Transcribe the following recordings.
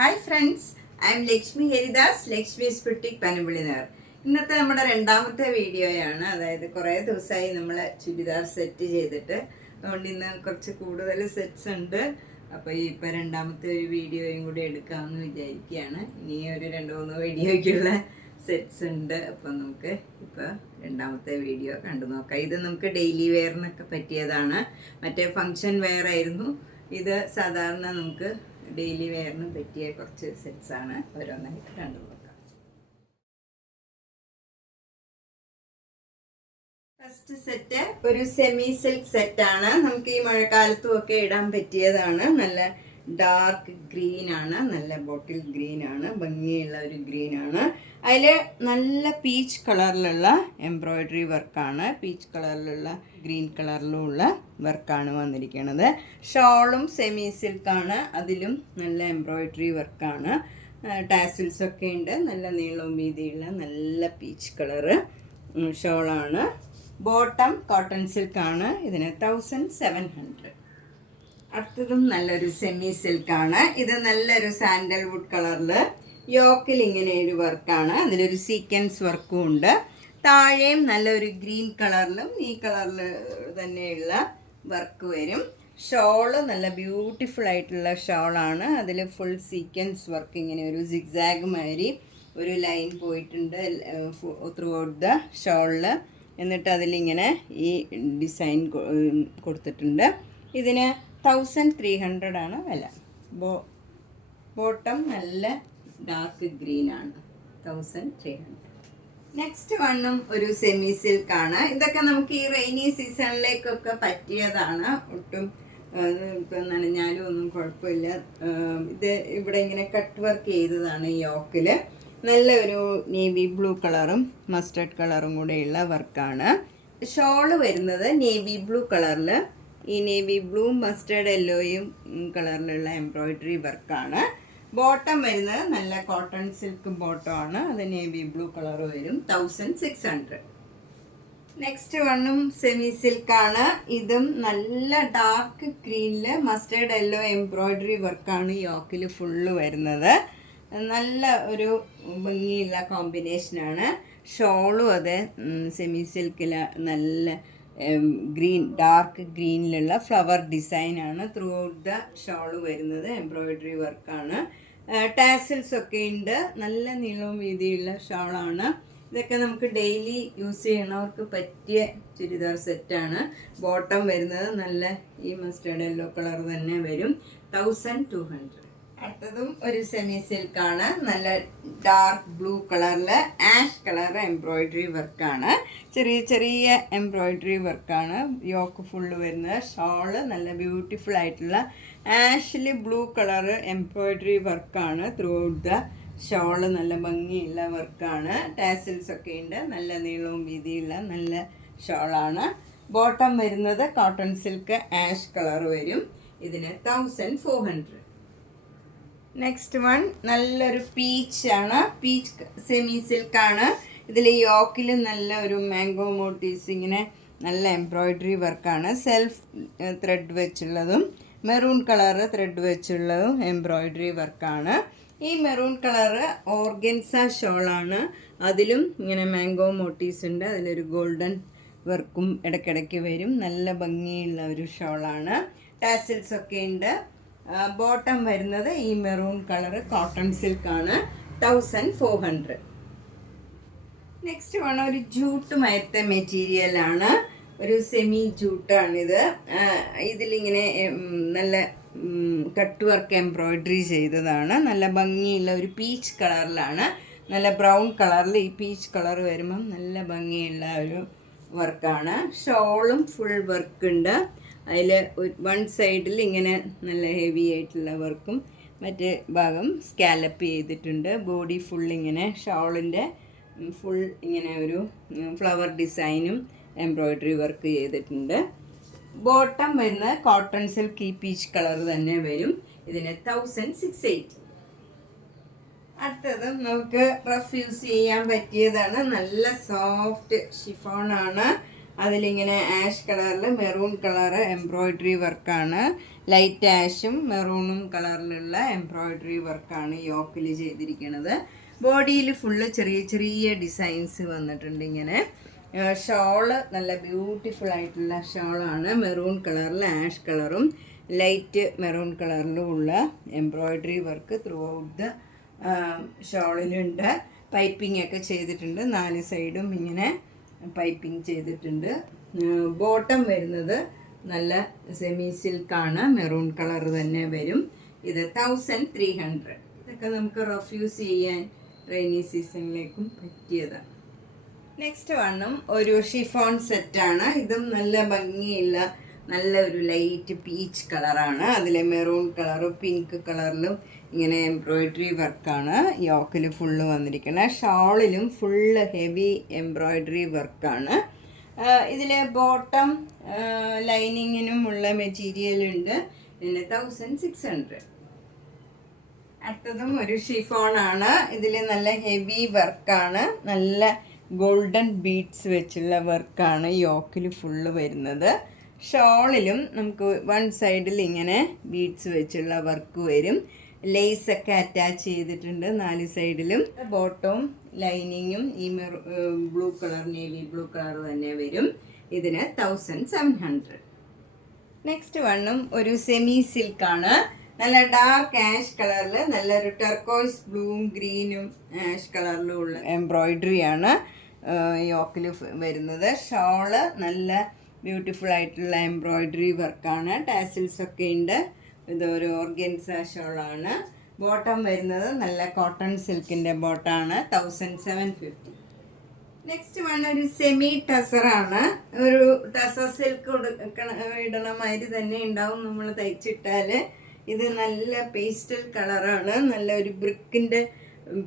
Hi friends, I am Lakshmi Haridas, Lakshmi's boutique Panampillynagar. ഇന്നത്തെ നമ്മുടെ രണ്ടാമത്തെ വീഡിയോയാണ്. അതായത് കുറേ ദിവസമായി നമ്മൾ ചുരിദാർ സെറ്റ് ചെയ്തിട്ട്, അതുകൊണ്ട് ഇന്ന് കുറച്ച് കൂടുതൽ സെറ്റ്സ് ഉണ്ട്. അപ്പോൾ ഇപ്പോൾ രണ്ടാമത്തെ ഒരു വീഡിയോയും കൂടി എടുക്കാമെന്ന് വിചാരിക്കുകയാണ്. ഇനി ഒരു 2-3 വീഡിയോയ്ക്കുള്ള സെറ്റ്സ് ഉണ്ട്. അപ്പം നമുക്ക് ഇപ്പോൾ രണ്ടാമത്തെ വീഡിയോ കണ്ടു നോക്കാം. ഇത് നമുക്ക് ഡെയിലി വെയറിനൊക്കെ പറ്റിയതാണ്. മറ്റേ ഫങ്ഷൻ വെയർ ആയിരുന്നു. ഇത് സാധാരണ നമുക്ക് ഡെയിലി വെയറിന് പറ്റിയ കുറച്ച് സെറ്റ്സാണ്. ഓരോന്നായിട്ട് കണ്ടു നോക്കാം. ഫസ്റ്റ് സെറ്റ് ഒരു സെമി സിൽക്ക് സെറ്റാണ്. നമുക്ക് ഈ മഴക്കാലത്തും ഒക്കെ ഇടാൻ പറ്റിയതാണ്. നല്ല ഡാർക്ക് ഗ്രീൻ ആണ്, നല്ല ബോട്ടിൽ ഗ്രീൻ ആണ്, ഭംഗിയുള്ള ഒരു ഗ്രീൻ ആണ്. അതിൽ നല്ല പീച്ച് കളറിലുള്ള എംബ്രോയ്ഡറി വർക്കാണ്. പീച്ച് കളറിലുള്ള ഗ്രീൻ കളറിലുള്ള വർക്കാണ് വന്നിരിക്കുന്നത്. ഷോളും സെമി സിൽക്കാണ്, അതിലും നല്ല എംബ്രോയ്ഡറി വർക്കാണ്. ടാസിൽസൊക്കെ ഉണ്ട്. നല്ല നീളവും വീതിയുള്ള നല്ല പീച്ച് കളറ് ഷോളാണ്. ബോട്ടം കോട്ടൺ സിൽക്കാണ്. ഇതിന് 1700. അടുത്തതും നല്ലൊരു സെമി സിൽക്കാണ്. ഇത് നല്ലൊരു സാൻഡൽവുഡ് കളറിൽ യോക്കിൽ ഇങ്ങനെ ഒരു വർക്കാണ്. അതിലൊരു സീക്വൻസ് വർക്കും ഉണ്ട്. താഴെയും നല്ലൊരു ഗ്രീൻ കളറിലും ഈ കളറിൽ തന്നെയുള്ള വർക്ക് വരും. ഷോള് നല്ല ബ്യൂട്ടിഫുൾ ആയിട്ടുള്ള ഷോളാണ്. അതിൽ ഫുൾ സീക്വൻസ് വർക്ക്, ഇങ്ങനെ ഒരു സിഗ്സാഗ് മാതിരി ഒരു ലൈൻ പോയിട്ടുണ്ട് ത്രൂ ഔട്ട് ദ ഷോളിൽ. എന്നിട്ട് അതിലിങ്ങനെ ഈ ഡിസൈൻ കൊടുത്തിട്ടുണ്ട്. ഇതിന് 1300 ആണ് വില. ബോട്ടം നല്ല ഡാർക്ക് ഗ്രീൻ ആണ്, 1300. നെക്സ്റ്റ് വണ്ണും ഒരു സെമി സിൽക്കാണ്. ഇതൊക്കെ നമുക്ക് ഈ റെയിനി സീസണിലേക്കൊക്കെ പറ്റിയതാണ്. ഒട്ടും ഇപ്പം നനഞ്ഞാലും ഒന്നും കുഴപ്പമില്ല. ഇത് ഇവിടെ ഇങ്ങനെ കട്ട് വർക്ക് ചെയ്തതാണ് യോക്കിൽ. നല്ലൊരു നേവി ബ്ലൂ കളറും മസ്റ്റർഡ് കളറും കൂടെയുള്ള വർക്കാണ്. ഷോള് വരുന്നത് നേവി ബ്ലൂ കളറിൽ, ഈ നേവി ബ്ലൂ മസ്റ്റേർഡ് യെല്ലോയും കളറിലുള്ള എംബ്രോയ്ഡറി വർക്കാണ്. ബോട്ടം വരുന്നത് നല്ല കോട്ടൺ സിൽക്ക് ബോട്ടമാണ്. അത് നേവി ബ്ലൂ കളർ വരും, 1600. നെക്സ്റ്റ് വണ്ണും സെമി സിൽക്കാണ്. ഇതും നല്ല ഡാർക്ക് ഗ്രീനിൽ മസ്റ്റേർഡ് യെല്ലോ എംബ്രോയ്ഡറി വർക്കാണ് യോക്കിൽ ഫുള്ള് വരുന്നത്. നല്ല ഒരു ഭംഗിയുള്ള കോമ്പിനേഷനാണ്. ഷോളും അതെ സെമി സിൽക്കിൽ നല്ല ഗ്രീൻ, ഡാർക്ക് ഗ്രീനിലുള്ള ഫ്ലവർ ഡിസൈനാണ് ത്രൂ ഔട്ട് ദ ഷോള് വരുന്നത്. എംബ്രോയ്ഡറി വർക്കാണ്. ടാസിൽസ് ഒക്കെ ഉണ്ട്. നല്ല നീളവും വീതിയുള്ള ഷോളാണ്. ഇതൊക്കെ നമുക്ക് ഡെയിലി യൂസ് ചെയ്യണവർക്ക് പറ്റിയ ചുരിദാർ സെറ്റാണ്. ബോട്ടം വരുന്നത് നല്ല ഈ മസ്റ്റേർഡ് യെല്ലോ കളർ തന്നെ വരും, 1200. അടുത്തതും ഒരു സെമി സിൽക്കാണ്. നല്ല ഡാർക്ക് ബ്ലൂ കളറിൽ ആഷ് കളർ എംബ്രോയ്ഡറി വർക്കാണ്. ചെറിയ ചെറിയ എംബ്രോയ്ഡറി വർക്കാണ് യോക്ക് ഫുള്ള് വരുന്നത്. ഷോള് നല്ല ബ്യൂട്ടിഫുൾ ആയിട്ടുള്ള ആഷിൽ ബ്ലൂ കളർ എംബ്രോയ്ഡറി വർക്കാണ് ത്രൂ ഔട്ട് ദ ഷോള്. നല്ല ഭംഗിയുള്ള വർക്കാണ്. ടാസിൽസ് ഒക്കെ ഉണ്ട്. നല്ല നീളവും വീതിയുള്ള നല്ല ഷോളാണ്. ബോട്ടം വരുന്നത് കോട്ടൺ സിൽക്ക് ആഷ് കളർ വരും. ഇതിന് 1400. നെക്സ്റ്റ് വൺ നല്ലൊരു പീച്ചാണ്. Peach semi സിൽക്കാണ്. ഇതിൽ യോക്കിൽ നല്ല ഒരു മാംഗോ മോട്ടീവ്സ്, ഇങ്ങനെ നല്ല എംബ്രോയ്ഡറി വർക്കാണ്. സെൽഫ് ത്രെഡ് വെച്ചുള്ളതും മെറൂൺ കളറ് ത്രെഡ് വെച്ചുള്ളതും എംബ്രോയ്ഡറി വർക്കാണ്. ഈ മെറൂൺ കളറ് ഓർഗൻസ ഷോളാണ്. അതിലും ഇങ്ങനെ മാംഗോ മോട്ടീവ്സ് ഉണ്ട്. അതിലൊരു ഗോൾഡൻ വർക്കും ഇടയ്ക്കിടയ്ക്ക് വരും. നല്ല ഭംഗിയുള്ള ഒരു ഷോളാണ്. ടാസിൽസ് ഒക്കെ ഉണ്ട്. ബോട്ടം വരുന്നത് ഈ മെറൂൺ കളർ കോട്ടൺ സിൽക്കാണ്, 1400. നെക്സ്റ്റ് വേണം ഒരു ജൂട്ട് മയത്തെ മെറ്റീരിയലാണ്. ഒരു സെമി ജൂട്ടാണിത്. ഇതിലിങ്ങനെ നല്ല കട്ട് വർക്ക് എംബ്രോയ്ഡറി ചെയ്തതാണ്. നല്ല ഭംഗിയുള്ള ഒരു പീച്ച് കളറിലാണ്. നല്ല ബ്രൗൺ കളറിൽ ഈ പീച്ച് കളർ വരുമ്പം നല്ല ഭംഗിയുള്ള ഒരു വർക്കാണ്. ഷോളും ഫുൾ വർക്കുണ്ട്. അതിൽ വൺ സൈഡിൽ ഇങ്ങനെ നല്ല ഹെവി ആയിട്ടുള്ള വർക്കും മറ്റേ ഭാഗം സ്കാലപ്പ് ചെയ്തിട്ടുണ്ട്. ബോഡി ഫുൾ ഇങ്ങനെ ഷോളിൻ്റെ ഫുൾ ഇങ്ങനെ ഒരു ഫ്ലവർ ഡിസൈനും എംബ്രോയ്ഡറി വർക്ക് ചെയ്തിട്ടുണ്ട്. ബോട്ടം വരുന്ന കോട്ടൺ സിൽക്ക് ഈ പീച്ച് കളർ തന്നെ വരും. ഇതിന് 1680. അടുത്തത് നമുക്ക് റഫ് യൂസ് ചെയ്യാൻ പറ്റിയതാണ്. നല്ല സോഫ്റ്റ് ഷിഫോണാണ്. അതിലിങ്ങനെ ആഷ് കളറിൽ മെറൂൺ കളർ എംബ്രോയ്ഡറി വർക്കാണ്. ലൈറ്റ് ആഷും മെറൂണും കളറിലുള്ള എംബ്രോയ്ഡറി വർക്കാണ് യോക്കിൽ ചെയ്തിരിക്കുന്നത്. ബോഡിയിൽ ഫുള്ള് ചെറിയ ചെറിയ ഡിസൈൻസ് വന്നിട്ടുണ്ട്. ഇങ്ങനെ ഷോള് നല്ല ബ്യൂട്ടിഫുൾ ആയിട്ടുള്ള ഷോളാണ്. മെറൂൺ കളറിൽ ആഷ് കളറും ലൈറ്റ് മെറൂൺ കളറിലും ഉള്ള embroidery work throughout the ഷോളിലുണ്ട്. പൈപ്പിംഗ് ഒക്കെ ചെയ്തിട്ടുണ്ട്. 4 സൈഡും ഇങ്ങനെ പൈപ്പിംഗ് ചെയ്തിട്ടുണ്ട്. ബോട്ടം വരുന്നത് നല്ല സെമി സിൽക്കാണ്. മെറൂൺ കളർ തന്നെ വരും. ഇത് 1300. ഇതൊക്കെ നമുക്ക് റഫ്യൂസ് ചെയ്യാൻ റെയിനി സീസണിലേക്കും പറ്റിയതാണ്. നെക്സ്റ്റ് വണ്ണും ഒരു ഷിഫോൺ സെറ്റാണ്. ഇതും നല്ല ഭംഗിയുള്ള നല്ല ഒരു ലൈറ്റ് പീച്ച് കളറാണ്. അതിൽ മെറൂൺ കളറും പിങ്ക് കളറിലും ഇങ്ങനെ എംബ്രോയ്ഡറി വർക്കാണ് യോക്കിൽ ഫുള്ള് വന്നിരിക്കുന്നത്. ഷോളിലും ഫുള്ള് ഹെവി എംബ്രോയ്ഡറി വർക്കാണ്. ഇതിൽ ബോട്ടം ലൈനിങ്ങിനും ഉള്ള മെറ്റീരിയൽ ഉണ്ട്. പിന്നെ 1600. അടുത്തതും ഒരു ഷിഫോണാണ്. ഇതിൽ നല്ല ഹെവി വർക്കാണ്. നല്ല ഗോൾഡൻ ബീഡ്സ് വെച്ചുള്ള വർക്കാണ് യോക്കിൽ ഫുള്ള് വരുന്നത്. ഷോളിലും നമുക്ക് 1 സൈഡിൽ ഇങ്ങനെ ബീഡ്സ് വെച്ചുള്ള വർക്ക് വരും. ലേസൊക്കെ അറ്റാച്ച് ചെയ്തിട്ടുണ്ട് 4 സൈഡിലും. ബോട്ടവും ലൈനിങ്ങും ഈ blue colour navy blue colour തന്നെ വരും. ഇതിന് 1700. നെക്സ്റ്റ് വണ്ണും ഒരു സെമി സിൽക്കാണ്. നല്ല ഡാർക്ക് ആഷ് കളറിൽ നല്ലൊരു ടർക്കോയ്സ് ബ്ലൂവും ഗ്രീനും ആഷ് കളറിലും ഉള്ള എംബ്രോയ്ഡറിയാണ് യോക്കിൽ വരുന്നത്. ഷോള് നല്ല ബ്യൂട്ടിഫുൾ ആയിട്ടുള്ള എംബ്രോയ്ഡറി വർക്കാണ്. ടാസിൽസ് ഒക്കെ ഉണ്ട്. ഇതൊരു ഓർഗൻസ ഷോളാണ്. ബോട്ടം വരുന്നത് നല്ല കോട്ടൺ സിൽക്കിൻ്റെ ബോട്ടാണ്. 1750. നെക്സ്റ്റ് വൺ ഒരു സെമി ടസറാണ്. ഒരു ടസർ സിൽക്ക് ഇടണ മാതിരി തന്നെ ഉണ്ടാവും നമ്മൾ തയ്ച്ചിട്ടാൽ. ഇത് നല്ല പേസ്റ്റൽ കളറാണ്. നല്ല ഒരു ബ്രിക്കിൻ്റെ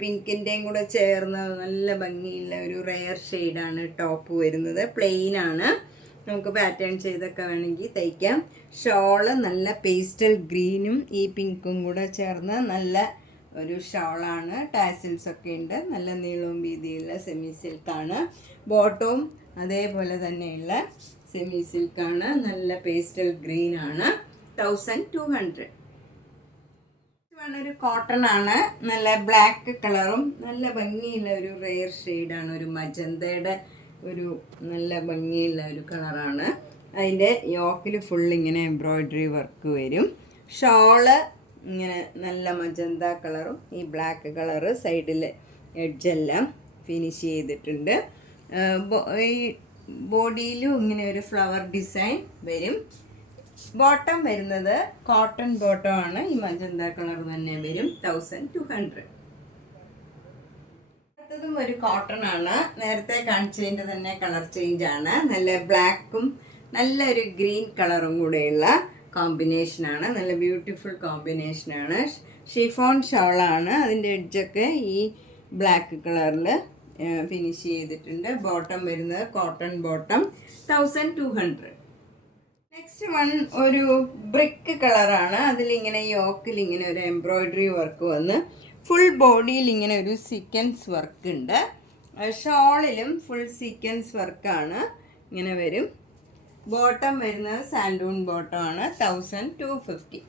പിങ്കിൻ്റെയും കൂടെ ചേർന്ന് നല്ല ഭംഗിയുള്ള ഒരു റെയർ ഷെയ്ഡാണ് ടോപ്പ് വരുന്നത്. പ്ലെയിൻ ആണ്. നമുക്ക് പാറ്റേൺ ചെയ്തൊക്കെ വേണമെങ്കിൽ തയ്ക്കാം. ഷോള് നല്ല പേസ്റ്റൽ ഗ്രീനും ഈ പിങ്കും കൂടെ ചേർന്ന് നല്ല ഒരു ഷോളാണ്. ടാസിൽസ് ഒക്കെ ഉണ്ട്. നല്ല നീളവും വീതിയുള്ള സെമി സിൽക്കാണ്. ബോട്ടവും അതേപോലെ തന്നെയുള്ള സെമി സിൽക്കാണ്. നല്ല പേസ്റ്റൽ ഗ്രീൻ ആണ്. 1200. ഒരു കോട്ടൺ ആണ്. നല്ല ബ്ലാക്ക് കളറും നല്ല ഭംഗിയുള്ള ഒരു റെയർ ഷെയ്ഡാണ്. ഒരു മജന്തയുടെ ഒരു നല്ല ഭംഗിയുള്ള ഒരു കളറാണ്. അതിൻ്റെ യോക്കിൽ ഫുൾ ഇങ്ങനെ എംബ്രോയ്ഡറി വർക്ക് വരും. ഷോള് ഇങ്ങനെ നല്ല മജന്ത കളറും ഈ ബ്ലാക്ക് കളറ് സൈഡിൽ എഡ്ജെല്ലാം ഫിനിഷ് ചെയ്തിട്ടുണ്ട്. ഈ ബോഡിയിലും ഇങ്ങനെ ഒരു ഫ്ലവർ ഡിസൈൻ വരും. ബോട്ടം വരുന്നത് കോട്ടൺ ബോട്ടം ആണ്. ഈ മജന്ത കളർ തന്നെ വരും. 1200. അടുത്തതും ഒരു കോട്ടൺ ആണ്. നേരത്തെ കാണിച്ചതിൻ്റെ തന്നെ കളർ ചേഞ്ച് ആണ്. നല്ല ബ്ലാക്കും നല്ലൊരു ഗ്രീൻ കളറും കൂടെയുള്ള കോമ്പിനേഷനാണ്. നല്ല ബ്യൂട്ടിഫുൾ കോമ്പിനേഷനാണ്. ഷിഫോൺ ഷോളാണ്. അതിൻ്റെ എഡ്ജൊക്കെ ഈ ബ്ലാക്ക് കളറിൽ ഫിനിഷ് ചെയ്തിട്ടുണ്ട്. ബോട്ടം വരുന്നത് കോട്ടൺ ബോട്ടം. 1200. നെക്സ്റ്റ് വൺ ഒരു ബ്രിക്ക് കളറാണ്. അതിലിങ്ങനെ യോക്കിൽ ഇങ്ങനെ ഒരു എംബ്രോയ്ഡറി വർക്ക് വന്ന് ഫുൾ ബോഡിയിൽ ഇങ്ങനെ ഒരു സീക്വൻസ് വർക്ക് ഉണ്ട്. ഷോളിലും ഫുൾ സീക്വൻസ് വർക്കാണ് ഇങ്ങനെ വരും. ബോട്ടം വരുന്നത് സാൻഡൂൺ ബോട്ടമാണ്. 1250.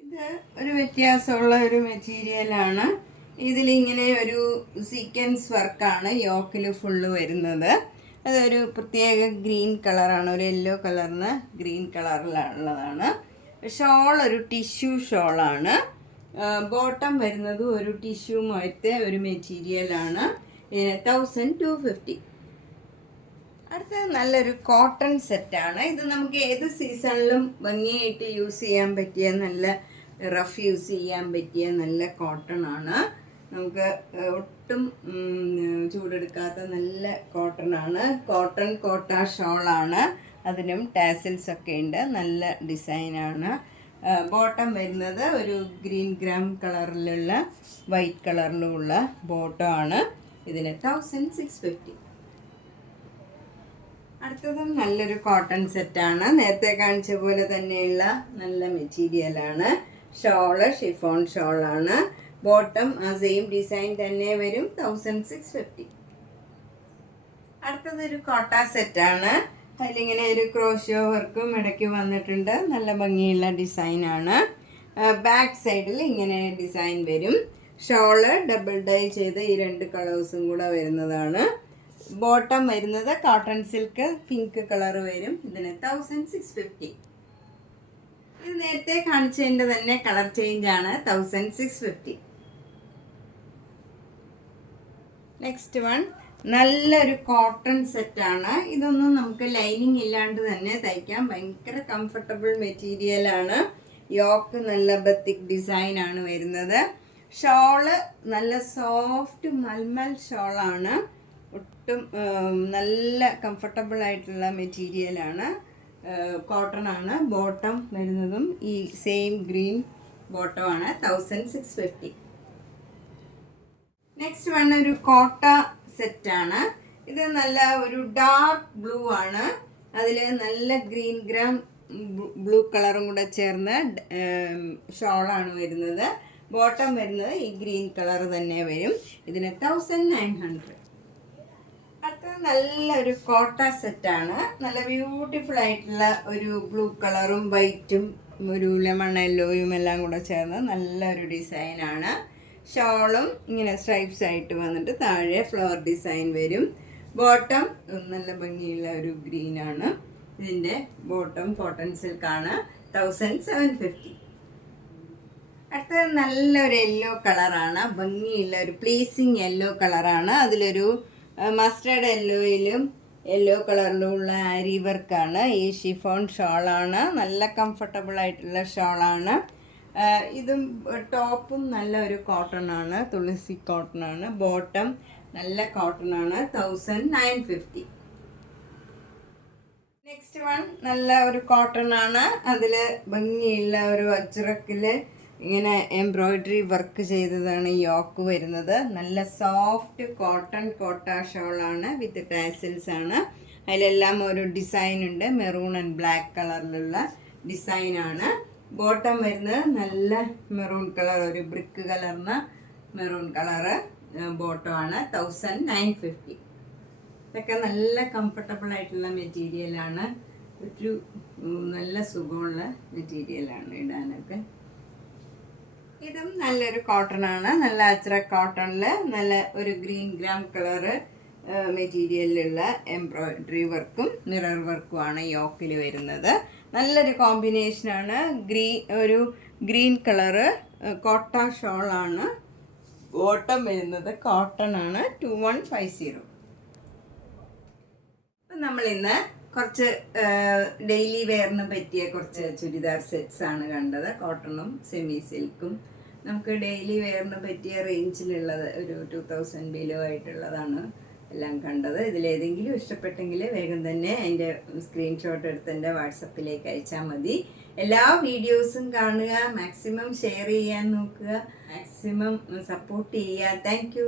ഇത് ഒരു വ്യത്യാസമുള്ള ഒരു മെറ്റീരിയലാണ്. ഇതിലിങ്ങനെ ഒരു സീക്വൻസ് വർക്കാണ് യോക്കിൽ ഫുള്ള് വരുന്നത്. അതൊരു പ്രത്യേക ഗ്രീൻ കളറാണ്. ഒരു യെല്ലോ കളറിന് ഗ്രീൻ കളറിലുള്ളതാണ്. ഷോൾ ഒരു ടിഷ്യൂ ഷോളാണ്. ബോട്ടം വരുന്നത് ഒരു ടിഷ്യൂ പോലത്തെ ഒരു മെറ്റീരിയലാണ്. 1250. അടുത്തത് നല്ലൊരു കോട്ടൺ സെറ്റാണ്. ഇത് നമുക്ക് ഏത് സീസണിലും ഭംഗിയായിട്ട് യൂസ് ചെയ്യാൻ പറ്റിയ നല്ല റഫ് യൂസ് ചെയ്യാൻ പറ്റിയ നല്ല കോട്ടൺ ആണ്. നമുക്ക് ഒട്ടും ചൂടെടുക്കാത്ത നല്ല കോട്ടൺ ആണ്. കോട്ടൺ കോട്ട ഷോളാണ്. അതിനും ടാസിൽസ് ഒക്കെ ഉണ്ട്. നല്ല ഡിസൈനാണ്. ബോട്ടം വരുന്നത് ഒരു ഗ്രീൻ ഗ്രാം കളറിലുള്ള വൈറ്റ് കളറിലുള്ള ബോട്ടം ആണ്. ഇതിന് 1650. അടുത്തതും നല്ലൊരു കോട്ടൺ സെറ്റാണ്. നേരത്തെ കാണിച്ച പോലെ തന്നെയുള്ള നല്ല മെറ്റീരിയലാണ്. ഷോള് ഷിഫോൺ ഷോളാണ്. ബോട്ടം ആ സെയിം ഡിസൈൻ തന്നെ വരും. 1650. അടുത്തതൊരു കോട്ട സെറ്റാണ്. അതിലിങ്ങനെ ഒരു ക്രോഷോ വർക്കും ഇടയ്ക്ക് വന്നിട്ടുണ്ട്. നല്ല ഭംഗിയുള്ള ഡിസൈനാണ്. ബാക്ക് സൈഡിൽ ഇങ്ങനെ ഡിസൈൻ വരും. ഷോള് ഡബിൾ ഡൈ ചെയ്ത് ഈ 2 കളേഴ്സും കൂടെ വരുന്നതാണ്. ബോട്ടം വരുന്നത് കോട്ടൺ സിൽക്ക് പിങ്ക് കളർ വരും. ഇതിന് 1650. ഇത് നേരത്തെ കാണിച്ചതിൻ്റെ തന്നെ കളർ ചേഞ്ച് ആണ്. 1650. നെക്സ്റ്റ് വൺ നല്ലൊരു കോട്ടൺ സെറ്റാണ്. ഇതൊന്നും നമുക്ക് ലൈനിങ് ഇല്ലാണ്ട് തന്നെ തയ്ക്കാം. ഭയങ്കര കംഫർട്ടബിൾ മെറ്റീരിയലാണ്. യോക്ക് നല്ല ബത്തിക് ഡിസൈനാണ് വരുന്നത്. ഷോള് നല്ല സോഫ്റ്റ് മൽമൽ ഷോളാണ്. ഒട്ടും നല്ല കംഫർട്ടബിൾ ആയിട്ടുള്ള മെറ്റീരിയലാണ്. കോട്ടൺ ആണ്. ബോട്ടം വരുന്നതും ഈ സെയിം ഗ്രീൻ ബോട്ടമാണ്. 1650. നെക്സ്റ്റ് വൺ ഒരു കോട്ട സെറ്റാണ്. ഇത് നല്ല ഒരു ഡാർക്ക് ബ്ലൂ ആണ്. അതിൽ നല്ല ഗ്രീൻ ഗ്രാം ബ്ലൂ കളറും കൂടെ ചേർന്ന് ഷോളാണ് വരുന്നത്. ബോട്ടം വരുന്നത് ഈ ഗ്രീൻ കളർ തന്നെ വരും. ഇതിന് 1900. അടുത്തത് നല്ലൊരു കോട്ട സെറ്റാണ്. നല്ല ബ്യൂട്ടിഫുൾ ആയിട്ടുള്ള ഒരു ബ്ലൂ കളറും വൈറ്റും ഒരു ലെമൺ യെല്ലോയും എല്ലാം കൂടെ ചേർന്ന് നല്ലൊരു ഡിസൈനാണ്. ഷോളും ഇങ്ങനെ സ്ട്രൈപ്സ് ആയിട്ട് വന്നിട്ട് താഴെ ഫ്ലവർ ഡിസൈൻ വരും. ബോട്ടം നല്ല ഭംഗിയുള്ള ഒരു ഗ്രീനാണ്. ഇതിൻ്റെ ബോട്ടം കോട്ടൺ സിൽക്കാണ്. 1750. അടുത്തത് നല്ലൊരു യെല്ലോ കളറാണ്. ഭംഗിയുള്ള ഒരു പ്ലീസിങ് യെല്ലോ കളറാണ്. അതിലൊരു മസ്റ്റേർഡ് യെല്ലോയിലും യെല്ലോ കളറിലുള്ള ആരി വർക്കാണ്. ഈ ഷിഫോൺ ഷോളാണ്. നല്ല കംഫർട്ടബിൾ ആയിട്ടുള്ള ഷോളാണ്. ഇതും ടോപ്പും നല്ല ഒരു കോട്ടൺ ആണ്. തുളസി കോട്ടൺ ആണ്. ബോട്ടം നല്ല കോട്ടൺ ആണ്. 1950. നെക്സ്റ്റ് വൺ നല്ല ഒരു കോട്ടൺ ആണ്. അതിൽ ഭംഗിയുള്ള ഒരു അജ്രക്കിൽ ഇങ്ങനെ എംബ്രോയിഡറി വർക്ക് ചെയ്തതാണ് ഈ യോക്ക് വരുന്നത്. നല്ല സോഫ്റ്റ് കോട്ടൺ കോട്ട ഷോളാണ് വിത്ത് ടാസിൽസ് ആണ്. അതിലെല്ലാം ഒരു ഡിസൈൻ ഉണ്ട്. മെറൂൺ ആൻഡ് ബ്ലാക്ക് കളറിലുള്ള ഡിസൈനാണ്. ബോട്ടം വരുന്നത് നല്ല മെറൂൺ കളർ, ഒരു ബ്രിക്ക് കലർന്ന മെറൂൺ കളറ് ബോട്ടമാണ്. 1950. ഇതൊക്കെ നല്ല കംഫർട്ടബിൾ ആയിട്ടുള്ള മെറ്റീരിയലാണ്. ഒരു നല്ല സുഖമുള്ള മെറ്റീരിയലാണ് ഇടാനൊക്കെ. ഇതും നല്ലൊരു കോട്ടൺ ആണ്. നല്ല അജ്രക് കോട്ടണിൽ നല്ല ഒരു ഗ്രീൻ ഗ്രാം കളറ് മെറ്റീരിയലിലുള്ള എംബ്രോയിഡറി വർക്കും മിറർ വർക്കുമാണ് യോക്കിൽ വരുന്നത്. നല്ലൊരു കോമ്പിനേഷനാണ്. ഒരു ഗ്രീൻ കളറ് കോട്ട ഷോളാണ്. ബോട്ടം വരുന്നത് കോട്ടൺ ആണ്. 2150. അപ്പം നമ്മളിന്ന് കുറച്ച് ഡെയിലി വെയറിന് പറ്റിയ കുറച്ച് ചുരിദാർ സെറ്റ്സ് ആണ് കണ്ടത്. കോട്ടണും സെമി സിൽക്കും നമുക്ക് ഡെയിലി വെയറിന് പറ്റിയ റേഞ്ചിലുള്ളത് ഒരു 2000 ബിലോ ആയിട്ടുള്ളതാണ് എല്ലാം കണ്ടത്. ഇതിലേതെങ്കിലും ഇഷ്ടപ്പെട്ടെങ്കിൽ വേഗം തന്നെ അതിൻ്റെ സ്ക്രീൻഷോട്ട് എടുത്ത് എൻ്റെ വാട്സപ്പിലേക്ക് അയച്ചാൽ മതി. എല്ലാ വീഡിയോസും കാണുക, മാക്സിമം ഷെയർ ചെയ്യാൻ നോക്കുക, മാക്സിമം സപ്പോർട്ട് ചെയ്യുക. താങ്ക്